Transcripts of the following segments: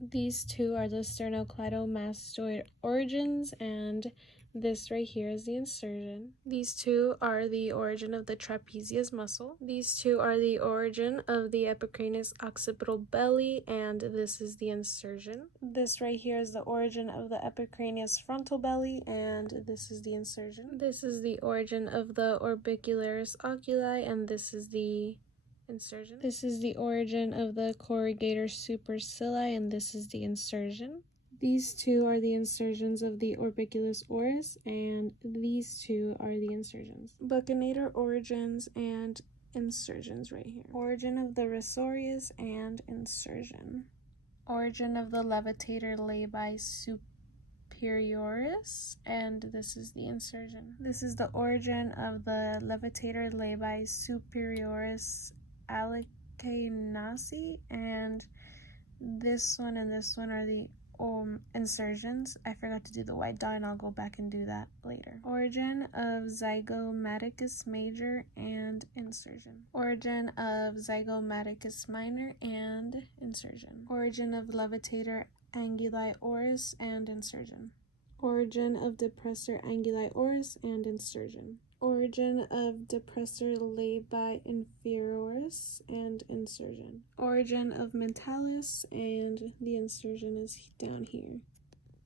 These two are the sternocleidomastoid origins, and this right here is the insertion. These two are the origin of the trapezius muscle. These two are the origin of the epicranus occipital belly, and this is the insertion. This right here is the origin of the epicranus frontal belly, and this is the insertion. This is the origin of the orbicularis oculi, and this is the insertion. This is the origin of the corrugator supercilii, and this is the insertion. These two are the insertions of the orbiculus oris, and these two are the insertions. Buccinator origins and insertions right here. Origin of the risorius and insertion. Origin of the levitator labii superioris, and this is the insertion. This is the origin of the levitator labii superioris alicanasi, and this one and this one are the insertions. I forgot to do the white dot, and I'll go back and do that later. Origin of zygomaticus major and insertion. Origin of zygomaticus minor and insertion. Origin of levitator anguli oris and insertion. Origin of depressor anguli oris and insertion. Origin of depressor labii inferioris and insertion. Origin of mentalis, and the insertion is down here.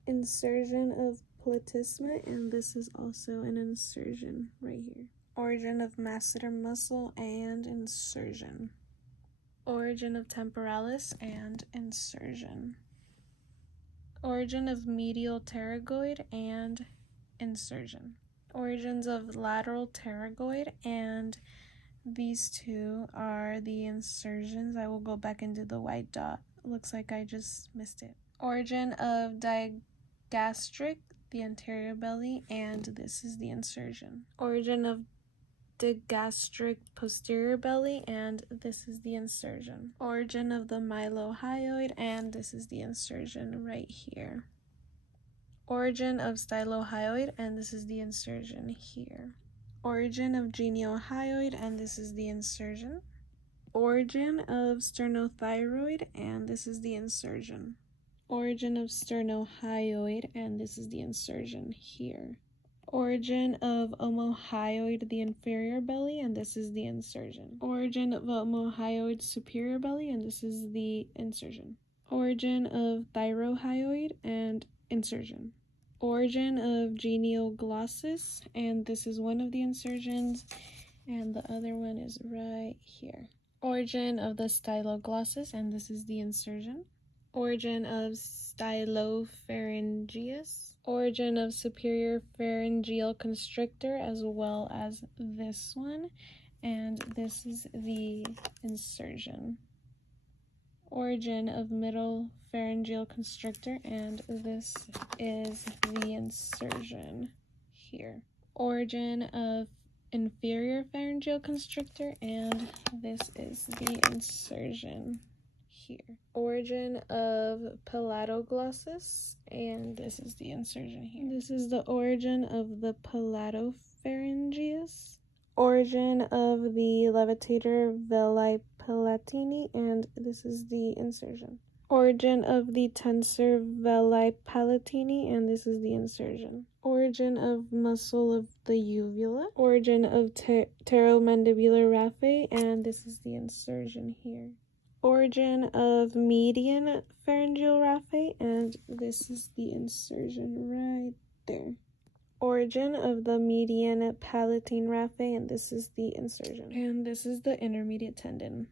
Insertion of platysma, and this is also an insertion right here. Origin of masseter muscle and insertion. Origin of temporalis and insertion. Origin of medial pterygoid and insertion. Origins of lateral pterygoid, and these two are the insertions. I will go back and do the white dot. Looks like I just missed it. Origin of digastric, the anterior belly, and this is the insertion. Origin of digastric posterior belly, and this is the insertion. Origin of the mylohyoid, and this is the insertion right here. Origin of stylohyoid, and this is the insertion here. Origin of geniohyoid, and this is the insertion. Origin of sternothyroid, and this is the insertion. Origin of sternohyoid, and this is the insertion here. Origin of omohyoid, the inferior belly, and this is the insertion. Origin of omohyoid superior belly, and this is the insertion. Origin of thyrohyoid and insertion. Origin of genioglossus, and this is one of the insertions, and the other one is right here. Origin of the styloglossus, and this is the insertion. Origin of stylopharyngeus. Origin of superior pharyngeal constrictor, as well as this one, and this is the insertion. Origin of middle pharyngeal constrictor, and this is the insertion here. Origin of inferior pharyngeal constrictor, and this is the insertion here. Origin of palatoglossus, and this is the insertion here. This is the origin of the palatopharyngeus. Origin of the levitator veli palatini, and this is the insertion. Origin of the tensor veli palatini, and this is the insertion. Origin of muscle of the uvula. Origin of pteromandibular raphe, and this is the insertion here. Origin of median pharyngeal raphe, and this is the insertion right there. Origin of the median palatine raphe, and this is the insertion. And this is the intermediate tendon.